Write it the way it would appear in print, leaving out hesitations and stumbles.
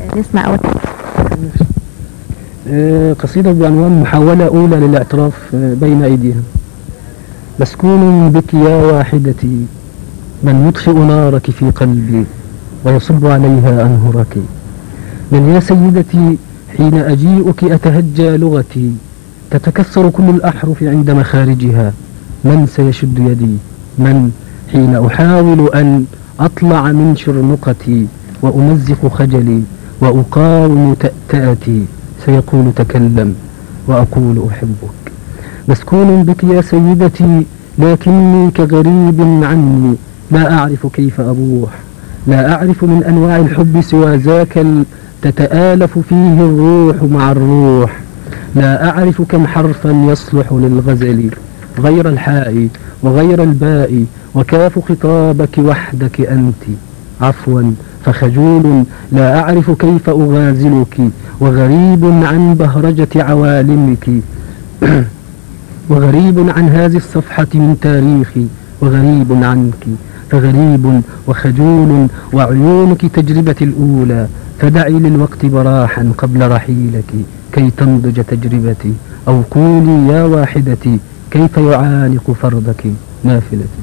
نسمع أول قصيدة بعنوان محاولة أولى للاعتراف بين أيديها. مسكون بك يا واحدتي، من يطفئ نارك في قلبي ويصب عليها أنهرك. من يا سيدتي حين أجيئك أتهجى لغتي، تتكسر كل الأحرف عند مخارجها. من سيشد يدي؟ من حين أحاول أن أطلع من شرنقتي وأمزق خجلي وأقاوم تأتأتي سيقول تكلم وأقول أحبك. مسكون بك يا سيدتي، لكني كغريب عني، لا أعرف كيف أبوح. لا أعرف من أنواع الحب سوى ذاك تتآلف فيه الروح مع الروح. لا أعرف كم حرفا يصلح للغزل غير الحاء وغير الباء، وكاف خطابك وحدك أنت. عفوا فخجول لا أعرف كيف أغازلك، وغريب عن بهرجة عوالمك وغريب عن هذه الصفحة من تاريخي، وغريب عنك. فغريب وخجول وعيونك تجربتي الأولى، فدعي للوقت براحا قبل رحيلك كي تنضج تجربتي. أو قولي يا واحدتي كيف يعانق فردك نافلتي.